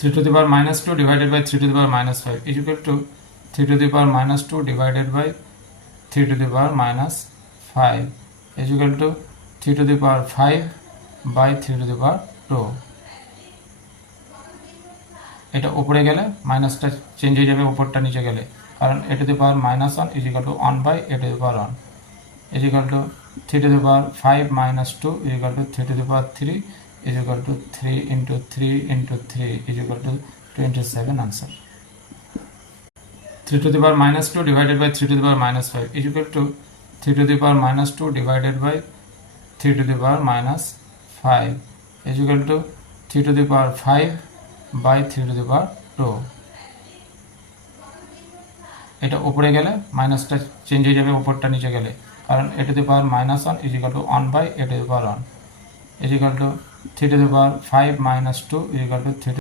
3 to the power minus 2 divided by 3 to the power minus 5 is equal to 3 to the power minus 2 divided by 3 to the power minus 5 is equal to 3 to the power 5 by 3 to the power 2. এটা উপরে গেলে মাইনাসটা change হয়ে যাবে উপরটা নিচে গেলে, কারণ a to the power minus 1 is equal to 1 by a to the power 1 is equal to 3 to the power 5 minus 2 is equal to 3 to the power 3 is equal to 3 into 3 into 3 is equal to 27 answer. 3 to the power minus 2 divided by 3 to the power minus 5 is equal to 3 to the power minus 2 divided by 3 to the power minus 5 is equal to 3 to the power 5 by 3 to the power 2. এটা উপরে গেলে মাইনাসটা change হয়ে যাবে উপরটা নিচে গেলে, কারণ a to the power minus 1 is equal to 1 by a to the power 1 is equal to 3 to the power 5 minus 2 is equal to 3